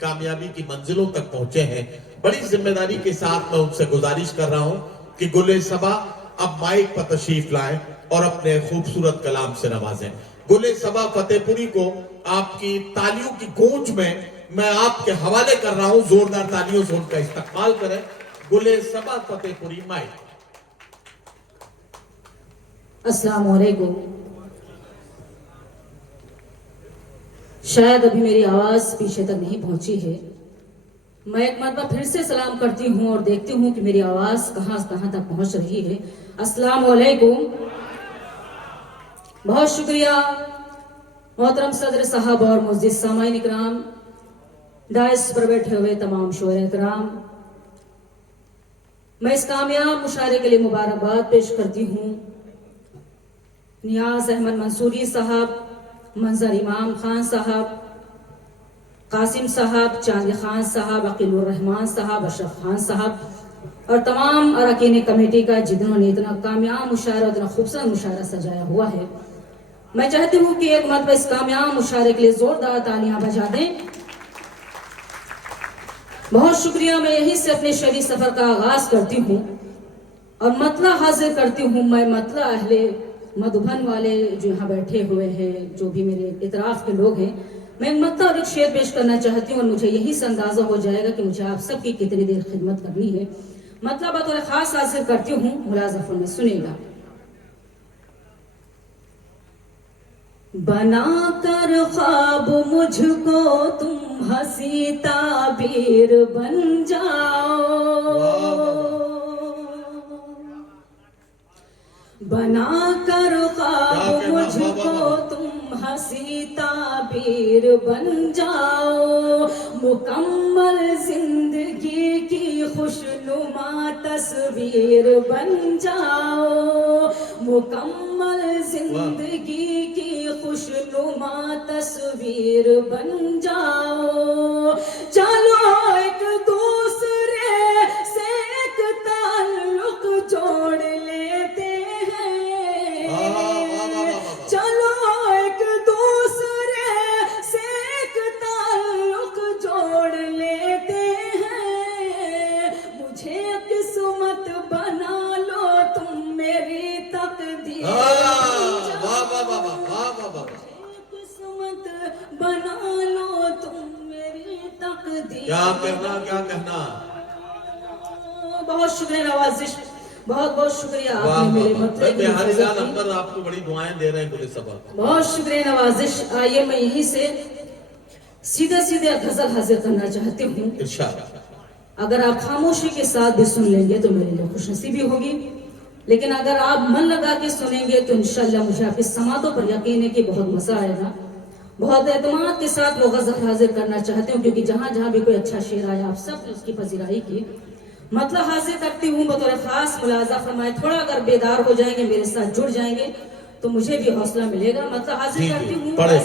کامیابی کی منزلوں تک پہنچے ہیں. بڑی ذمہ داری کے ساتھ میں ان سے گزارش کر رہا ہوں کہ گل صبا اب مائک پر تشریف لائیں اور اپنے خوبصورت کلام سے نوازیں. گل صبا فتح پوری کو آپ کی تالیوں کی گونج میں آپ کے حوالے کر رہا ہوں. زوردار تالیوں سے ان کا استقبال کریں. گل صبا فتح پوری مائک. السلام علیکم. شاید ابھی میری آواز پیچھے تک نہیں پہنچی ہے. میں ایک مرتبہ پھر سے سلام کرتی ہوں اور دیکھتی ہوں کہ میری آواز کہاں تک پہنچ رہی ہے. السلام علیکم. بہت شکریہ محترم صدر صاحب اور معزز سامعین اکرام، ڈائس پر بیٹھے ہوئے تمام شعراء اکرام. میں اس کامیاب مشاعرے کے لیے مبارکباد پیش کرتی ہوں نیاز احمد منصوری صاحب، منظر امام خان صاحب، قاسم صاحب، چاندی خان صاحب، عقیل الرحمان صاحب، اشرف خان صاحب اور تمام اراکین کمیٹی کا جنہوں نے اتنا کامیاب مشاعرہ، اتنا خوبصورت مشاعرہ سجایا ہوا ہے. میں چاہتی ہوں کہ ایک مرتبہ اس کامیاب مشاعرے کے لیے زوردار تالیاں بجا دیں. بہت شکریہ. میں یہیں سے اپنے شعری سفر کا آغاز کرتی ہوں اور مطلع حاضر کرتی ہوں. میں مطلع اہل مدھوبن والے جو یہاں بیٹھے ہوئے ہیں، جو بھی میرے اطراف کے لوگ ہیں، میں ایک مطلع اور ایک شعر پیش کرنا چاہتی ہوں اور مجھے یہی سے اندازہ ہو جائے گا کہ مجھے آپ سب کی کتنی دیر خدمت کرنی ہے. مطلع بطور خاص حاضر کرتی ہوں، ملاحظہ فرمائیں، سنیے گا. بنا کر خواب مجھ کو تم ہنسی تعبیر بن جاؤ، بنا کر خواب مجھ کو تم ہنسی تعبیر بن جاؤ، مکمل زندگی کی خوشنما تصویر بن جاؤ، مکمل زندگی کی خوشنما تصویر بن جاؤ. چلو ایک دوسرے سے ایک تعلق جوڑ لیتے ہیں، چلو ایک دوسرے سے ایک تعلق جوڑ لیتے ہیں. مجھے قسمت بنا لو تم میری تقدیر، قسمت بنا لو تم میری تقدیر. کیا کہنا. بہت شکریہ نوازش، بہت شکریہ. آپ نے میرے مطلب کی حفاظت کی. آپ کو بڑی دعائیں دے رہے ہیں گل صبا. بہت شکریہ نوازش. آئیے میں یہیں سے سیدھے غزل حاضر کرنا چاہتی ہوں. ارشاد. اگر آپ خاموشی کے ساتھ بھی سن لیں گے تو میرے لیے خوش نصیبی ہوگی، لیکن اگر آپ من لگا کے سنیں گے تو انشاءاللہ مجھے آپ کی سماعتوں پر یقین ہے کہ بہت مزہ آئے گا. بہت اعتماد کے ساتھ وہ غزل حاضر کرنا چاہتے ہوں، کیونکہ جہاں بھی کوئی اچھا شعر آیا آپ سب نے اس کی پذیرائی کی. مطلب حاضر کرتی ہوں بطور خاص. ملاحظہ فرمائے، تھوڑا اگر بیدار ہو جائیں گے، میرے ساتھ جڑ جائیں گے تو مجھے بھی حوصلہ ملے گا. مطلب حاضر کرتی ہوں. پڑھے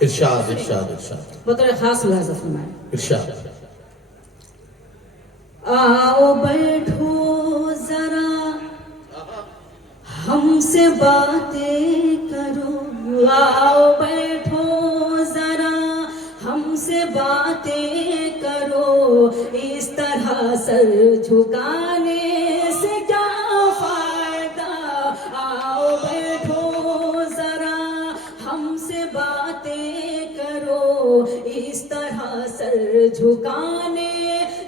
ارشاد. بطور خاص ملاحظہ فرمائے. ارشاد. آؤ بیٹھو ذرا ہم سے باتیں کرو، آؤ بیٹھو ذرا ہم سے باتیں کرو، اس طرح سر جھکانے سے کیا فائدہ. آؤ بیٹھو ذرا ہم سے باتیں کرو، اس طرح سر جھکانے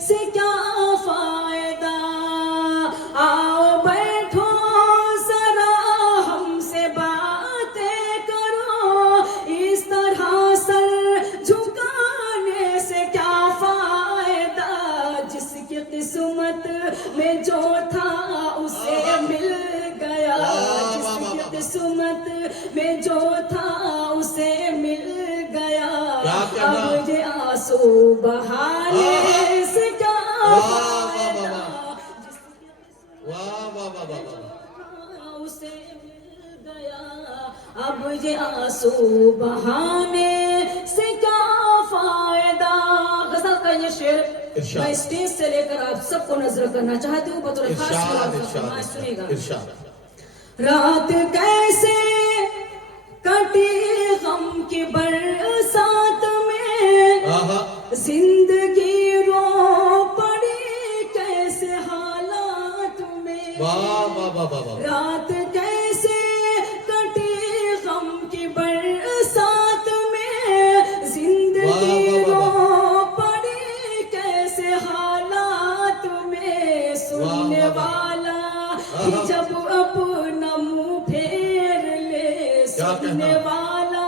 سے کیا فائدہ. آؤ بیٹھو ذرا ہم سے باتیں کرو، اس طرح سر جھکانے سے کیا فائدہ. جس کی قسمت میں جو تھا اسے مل گیا، جس کی قسمت میں جو تھا اسے مل گیا. اب یہ آنسو بہانے سے کیا فائدہ. اسے مل گیا، اب یہ آنسو بہانے سے کیا فائدہ. غزل کا یہ شعر میں اسٹیج سے لے کر آپ سب کو نظر کرنا چاہتی ہوں بطور خاص. سنیے گا. رات کیسے کٹی غم کی برسات میں، सुनने वाला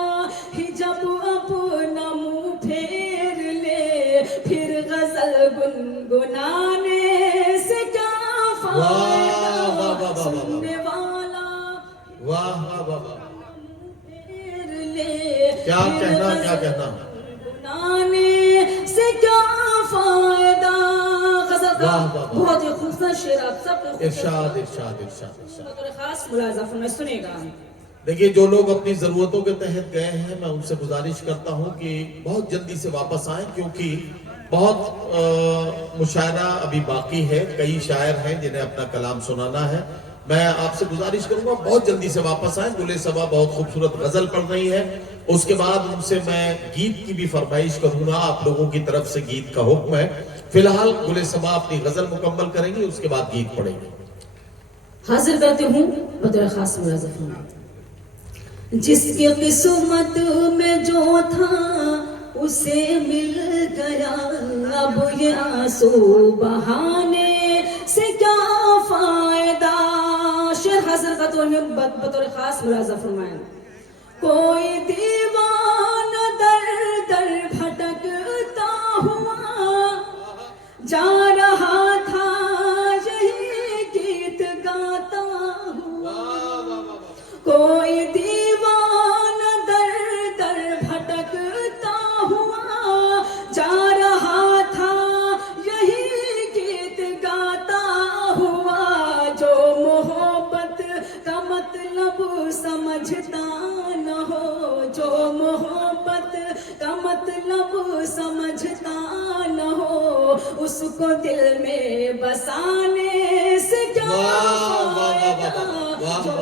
ही जब अपना मुंह फेर ले, फिर गजल गुनगुनाने से क्या फायदा। सुनने वाला वाह वाह वाह वाह, फेर ले, क्या कहना क्या कहना। गुनगुनाने से क्या फायदा। गजल का वाह, वाह, वाह। बहुत ही खूबसूरत शेर आप सब इरशाद इरशाद इरशाद इरशाद। बतौर खास मुलाज़ा फरमाएं, सुनेगा। देखिए, जो लोग अपनी जरूरतों के तहत गए हैं, मैं उनसे गुजारिश करता हूं कि बहुत जल्दी से वापस आएं, क्योंकि बहुत मुशायरा अभी बाकी है। कई शायर हैं जिन्हें अपना कलाम सुनाना है। मैं आपसे गुजारिश करूंगा बहुत जल्दी से वापस आएं। गुले सबा बहुत खूबसूरत गजल पढ़ रही है, उसके बाद उनसे मैं गीत की भी फरमाइश करूंगा। आप लोगों की तरफ से गीत का हुक्म है। फिलहाल गुले सबा अपनी गजल मुकम्मल करेंगी, उसके बाद गीत पढ़ेंगे। हाजिर करती हूँ बतौर खास मुलाज़ा फरमाएं। जिसकी किस्मत में जो था उसे मिल गया, अब ये आंसू बहाने से क्या फायदा। शेर हाजिर करते हुए बतौर खास मुलाज़ा फरमाएं। कोई दीवाना दर दर भटकता हुआ जा रहा था, यही गीत गाता हुआ। कोई दीवाना दर दर भटकता हुआ जा रहा था, यही गीत गाता हुआ। जो मोहब्बत का मतलब समझता न हो, जो मोहब्बत का मतलब समझता न हो, उसको दिल में बसाने से क्या फायदा। जो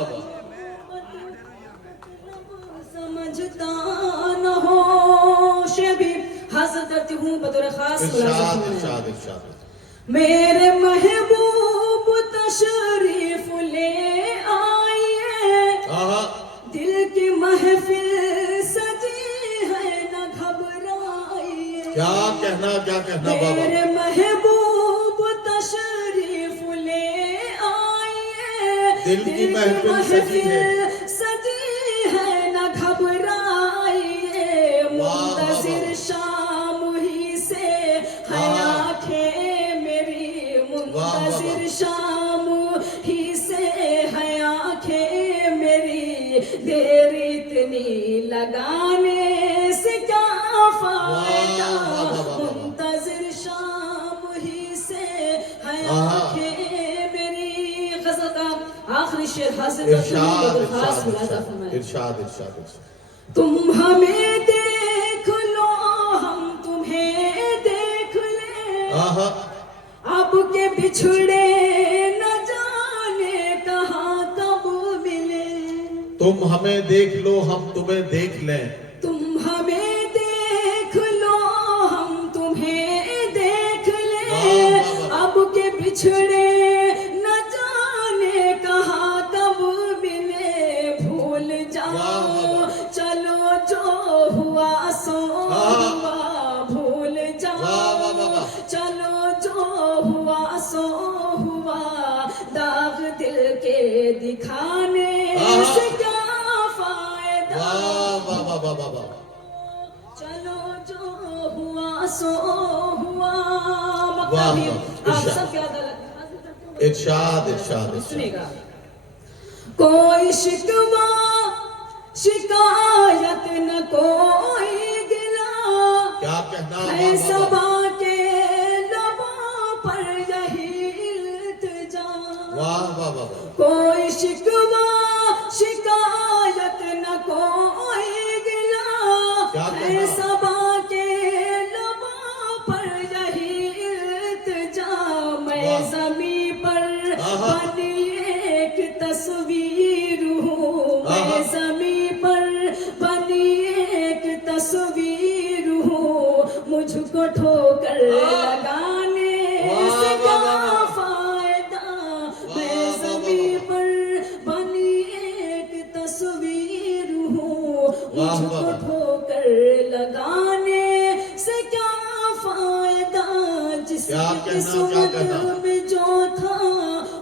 समझता न हो। शेर भी हासिल करती हूँ बतौर खास मुलाज़ा फरमाएं। इरशाद इरशाद। मेरे महबूब तशरीफ ले आइए, दिल की महफिल सजी है न घबराइए। क्या कहना क्या कहना मेरे बाबा। महबूब तशरीफ ले आइए, दिल की महफिल सजी है न घबराइए। मुंतज़िर शाम ही से है आंखें मेरी, मुंतज़िर शाम ही से है आंखें मेरी। देर इतनी लगाने से क्या फायदा। मुंतज़िर शाम ही से है आंखें मेरी। गज़ल का आखिरी शेर हासिल करते हैं बतौर खास मुलाज़ा फरमाएं। इरशाद इरशाद इरशाद। तुम हमें देख लो, हम तुम्हें देख ले, अब के बिछड़े न जाने कहाँ कब मिले। तुम हमें देख लो, हम तुम्हें देख लें। तुम हमें देख लो, हम तुम्हें देख ले, अब के बिछड़े न जाने कहाँ कब मिले। भूल जाओ चलो जो हुआ सो हुआ, भूल जाओ चलो जो हुआ सो हुआ। दाग दिल के दिखाने से क्या फायदा। चलो जो हुआ सो हुआ। मक्का भी आप सब क्या गलत। इरशाद इरशाद। सुनेगा। कोई शिकवा शिकायत न कोई गिला, क्या कहना है सबा के लबों पर यही इल्तिजा। वाह वाह वाह। कोई शिकवा शिकायत न कोई गिला, है सबा के लबों पर यही इल्तिजा। मैं ज़मीं पर बनी एक तस्वीर हूँ, मैं ज़मीं पर बनी एक तस्वीर हूँ। मुझको ठोकर लगाने से क्या फायदा। मैं ज़मीं पर बनी एक तस्वीर हूँ, मुझको ठोकर लगाने से क्या फायदा। जिसकी किस्मत में जो था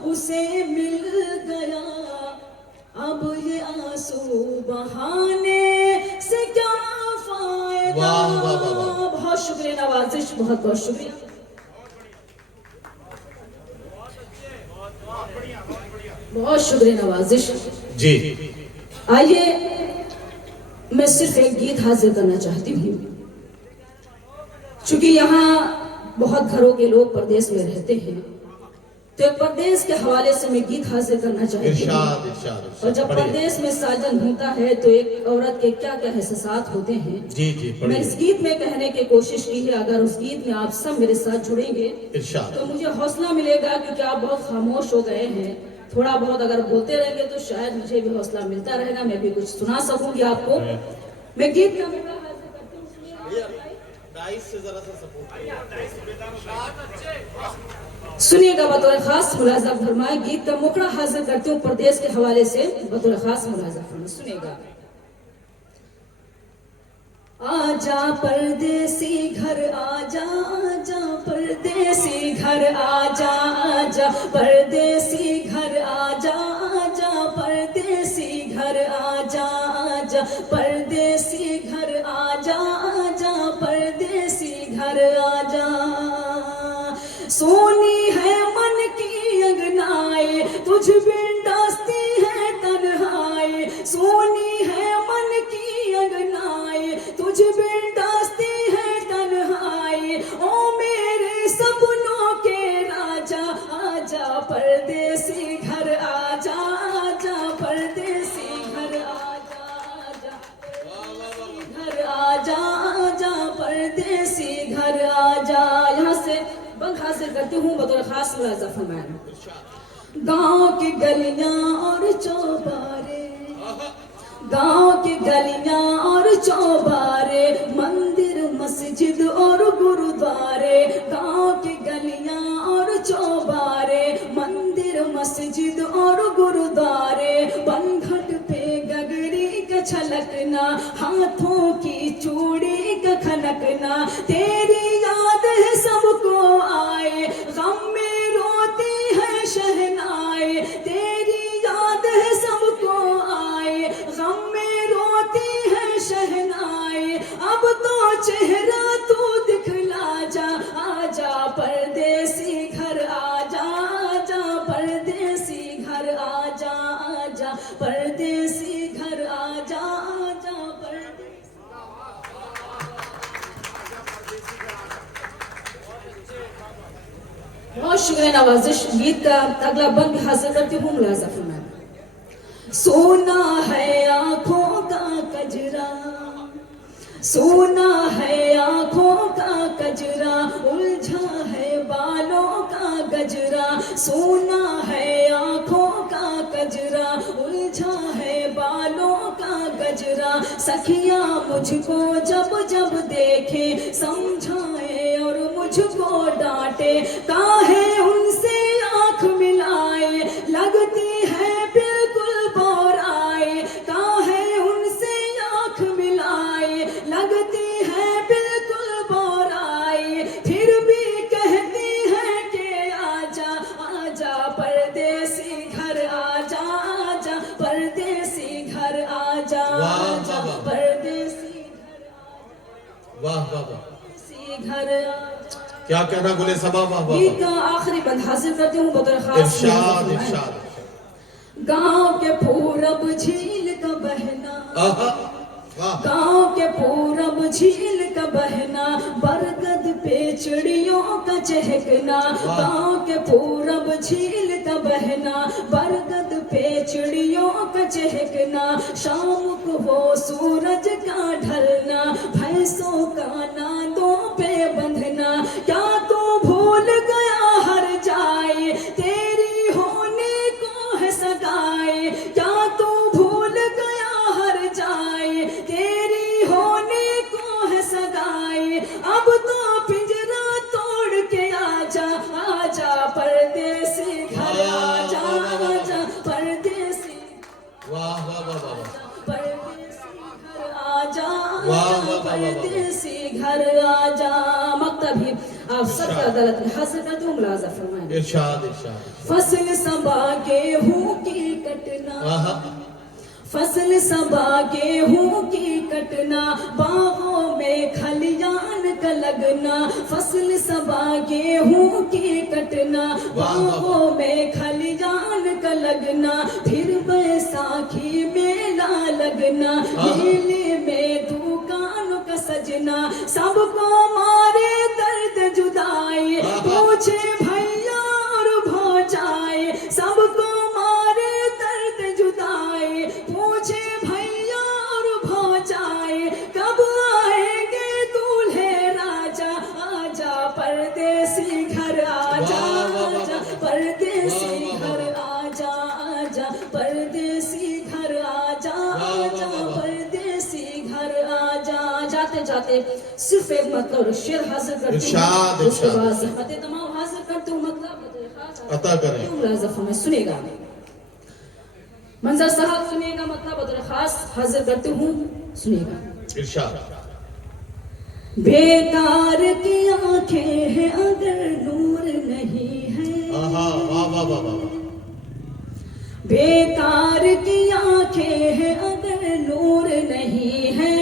उसे मिल गया, अब अब ये आंसू बहाने से क्या फायदा। वाह, वाह, वाह, वाह। बहुत शुक्रिया नवाजिश, बहुत बहुत शुक्रिया। बहुत शुक्रिया नवाजिश। जी आइए मैं सिर्फ एक गीत हाजिर करना चाहती हूँ, क्योंकि यहाँ बहुत घरों के लोग परदेश में रहते हैं, तो एक परदेश के हवाले से मैं गीत हाजिर करना चाहती हूँ। इरशाद इरशाद और जब पढ़िए। परदेश में साजन होता है तो एक औरत के क्या क्या एहसास होते हैं, जी जी मैं पढ़िए। इस गीत में कहने की कोशिश की है। अगर उस गीत में आप सब मेरे साथ जुड़ेंगे इरशाद। तो मुझे हौसला मिलेगा, क्योंकि आप बहुत खामोश हो गए हैं। थोड़ा बहुत अगर बोलते रहेंगे तो शायद मुझे भी हौसला मिलता रहेगा, मैं भी कुछ सुना सकूंगी आपको। मैं गीत का मुद्दा हाजिर करती हूँ, सुनिएगा बतौर खास मुलाजा फरमाए। गीत का मुकड़ा हाजिर करती हूँ प्रदेश के हवाले से, बतौर खास मुलाजा फरमाए। सुनिएगा। आजा परदेसी घर आजा, आजा परदेसी घर आजा, आजा परदेसी घर आजा, आजा परदेसी घर आजा, आजा परदेसी घर आजा, आजा परदेसी घर आजा। सोनी है मन की अंगनाई, तुझ बिन डसती है तन्हाई। सोनी है मन की अंगनाई, तुझ बिन डसती है तन्हाई। ओ मेरे सपनों के राजा, आजा परदेसी घर आजा, आजा परदेसी घर आजा, आजा परदेसी घर आजा, आजा परदेसी घर आजा। यहाँ से बंद हासिल करती हूँ बतौर खास मुलाजा फरमाया। गाँव की गलियां और चौबारे, गाँव की गलियां और चौबारे, मंदिर मस्जिद और गुरुद्वारे। गाँव की गलियां और चौबारे, मंदिर मस्जिद और गुरुद्वारे। बनघट पे गगरी का छलकना, हाथों की चूड़ी का खनकना। तेरी याद है सबको आए, गम में रोती है शहनाई। तेरी याद है सबको आए, गम में रोती है शहनाई। अब तो चेहरा तू दिखला जा, आजा परदेसी घर आजा, आजा परदेसी घर आजा, आजा परदेसी घर आजा, आजा परदेसी। बहुत शुक्रिया नवाजिश। गीत का अगला बंद भी हासिल करती हूँ मुलाजा फरमाया। सोना है आंखों का कजरा, सोना है आंखों का कजरा, उलझा है बालों का गजरा। सोना है आंखों का कजरा, उलझा है बालों का गजरा। सखिया मुझको जब जब देखे, समझाए और मुझको डांटे। काहे उनसे आंख मिलाए, लगती है बिल्कुल बोराए। काहे उनसे आंख मिलाए, लगती है बिल्कुल बोराए। फिर भी कहती है कि आजा, आजा परदेसी घर आजा, आजा परदेसी घर आजा, आजा परदेसी घर आजा, वाह वाह वाह, परदेसी घर आजा। क्या कहना गुले सबा। वाह वाह गीत का आखिरी बंद हासिल करती हूँ बतौर खास इरशाद मुलाजा फरमाए। इरशाद। गाँव के पूरब झील का बहना, आहा, वाह। गाँव के पूरब झील का बहना, बरगद पे चिड़ियों का चहकना। गाँव के पूरब झील का बहना, बरगद पे चिड़ियों का चहकना। शाम को हो सूरज का ढलना, भैंसों का नादों पे बंधना। क्या तू भूल गया हर जाए, तेरी होने को है सगाई। क्या तू भूल गया हर जाए, तेरी होने को है सगाई। अब तो पिंजरा तोड़ के आजा, आजा परदेसी घर आजा, आजा परदेसी। वाह वाह वाह वाह, परदेसी घर आजा, वाह, आजा वाह, वाह, वाह, वाह। परदेसी घर आजा। मकतब ही आप सबकी अदालत में हासिल करती हूँ मुलाजा फरमाए। इरशाद इरशाद। फसल सबा गेहूं की कटना, आहा, फसल सबा गेहूं की कटना, बागों में खलियान का लगना, फसल सबा गेहूं की कटना, बागों में खलियान का लगना, फिर बैसाखी मेला लगना, मेले में दुकानों का सजना, सबको मारे दर्द जुदाई, पूछे भैया और भौजाई, सबको मारे दर्द जुदाई, पूछे भैया और भौजाई, कब आएंगे दूल्हे राजा, आजा परदेसी घर आजा, आजा परदेसी घर आजा, आजा परदेसी घर आजा, आजा परदेसी घर आजा। जाते जाते सिर्फ एक मतलब और शेर हाजिर करती इरशाद, हूँ, उसके इरशाद। बाद ज़हमत तमाम हाजिर करती हूँ, मतलब अता करें। मुलाज़फ़ में सुनेगा, मंजर साहब सुनेगा, मतलब बतौर खास हाजिर करती हूँ, सुनेगा। इरशाद। बेकार की आंखें हैं अगर नूर नहीं है, आहा, वाह वाह वाह वाह। बेकार की आंखें हैं अगर नूर नहीं है,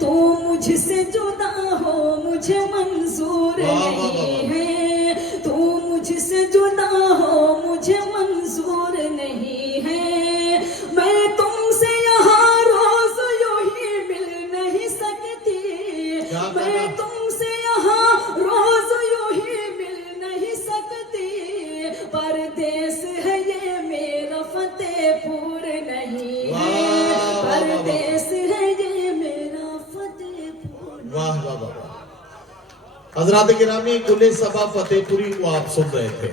तो मुझसे जुदा हो मुझे मंजूर नहीं है, तो मुझसे जुदा हो मुझे मंजूर नहीं है, मैं तुमसे यहाँ रोज यूं ही मिल नहीं सकती, मैं तुमसे यहाँ रोज यूं ही मिल नहीं सकती, परदेस है ये मेरा फतेहपुर नहीं है, परदेस है ये मेरा फतेहपुर। वाह वाह वाह। हजरात गिरामी, गुले सबा फतेहपुरी को आप सुन रहे थे।